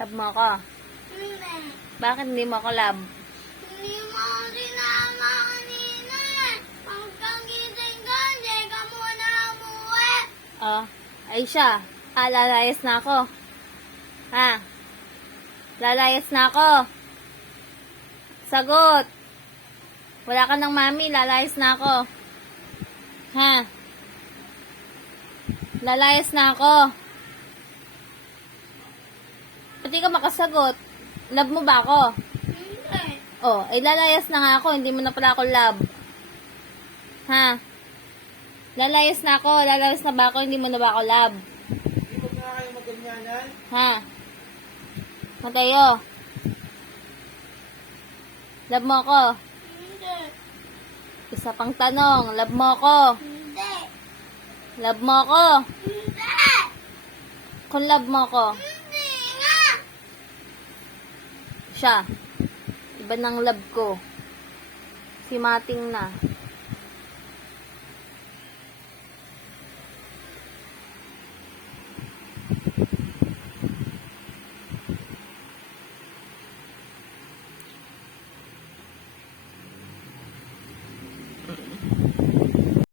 Love mo ako. Hindi. Bakit hindi mo ako love? Hindi mo ako sinama kanina. Hanggang gising ka, hindi ka muna umuwi. Oh, ay siya. Lalayas na ako. Ha? Lalayas na ako. Sagot. Wala ka ng mami, lalayas na ako. Ha? Lalayas na ako. Pati ka makasagot. Love mo ba ako? Hindi. Oh, ay lalayas na nga ako. Hindi mo na pala ako love. Ha? Lalayas na ako. Lalayas na ba ako? Hindi mo na ba ako love? Hindi mo na kayo maganyanan. Ha? Matayo. Love mo ako? Hindi. Isa pang tanong. Love mo ako? Hindi. Love mo ako? Hindi. Kung love mo ako? Hindi nga. Siya. Iba ng love ko. Si Mating na.